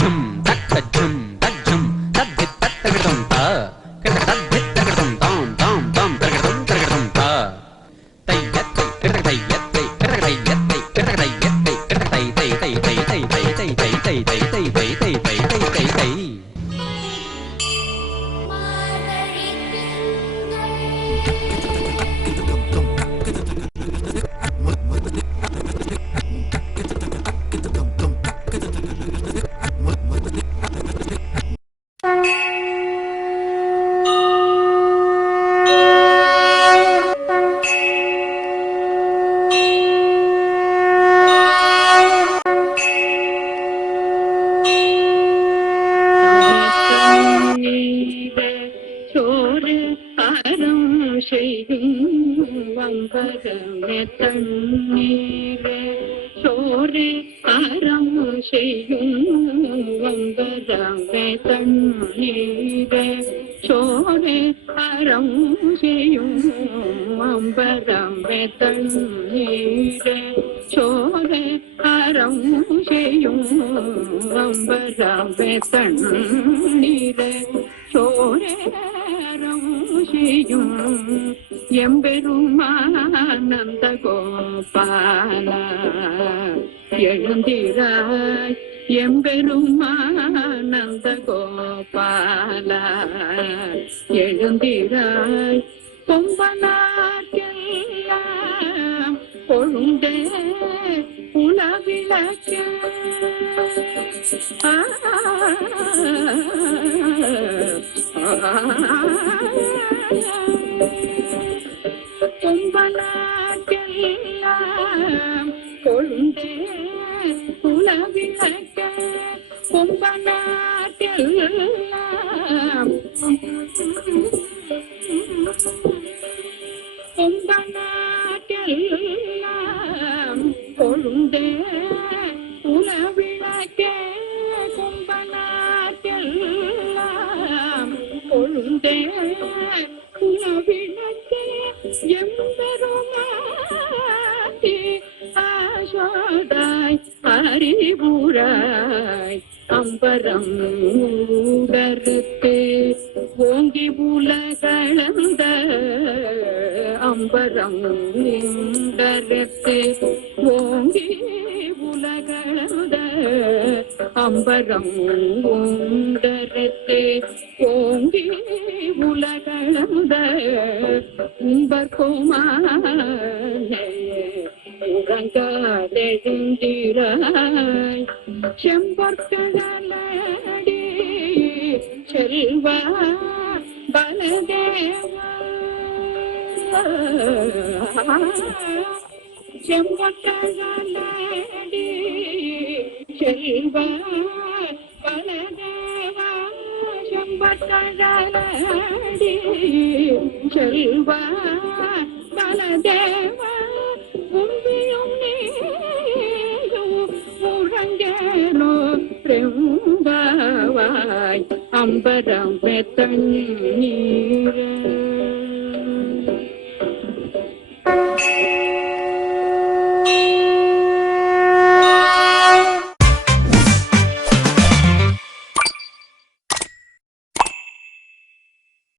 Tum, ചോറ് അരം ചെയ്യും വമ്പരമെ തണ്ണീര് ചോറ് അരം ചെയ്യും വമ്പരമെ തണ്ണീര് ചോറ് അരം ചെയ്യും വമ്പരമെ തണ്ണീര് ചോറ് ചെയ്യും വമ്പരമെ சோரேரம் செய்யும் எம்பெருமானந்த கோபாலா எழுந்திராய் எம்பெருமானந்த கோபாலா எழுந்திராய் கொம்பனாக்கெல்லாம் கொழுந்தே உலவிளக்க. கொம்பனாக்கெல்லாம் கொழுந்தே உலவிளக்க கொம்பனாக்கெல்லாம் கொம்பனாக்கெல்லாம் கொழுந்தே உலவிளக்க கொழுந்தே உலவிளக்க எம்பெருமாட்டி ஆசோதாய் அறிவுராய் அம்பரம் உடறுத்து ஓங்கி உலகளந்த அம்பரம் உடறுத்து ஓங்கி உலகளந்த அம்பரம் ஓங்கரத்தே ஓங்கி உலகளந்த உம்பர் உறங்காதெழுந்திராய் செம்பற்கடலடி செல்வா பலதேவா செம்பற்கடலடி செல்வா பலதேவா செம்பட்டகடி செல்வா பலதேவா உம்பியும் நீங்கும் முழங்கேரோ பிரம்பாவாய் அம்பரம் பெத்தன் நீரே.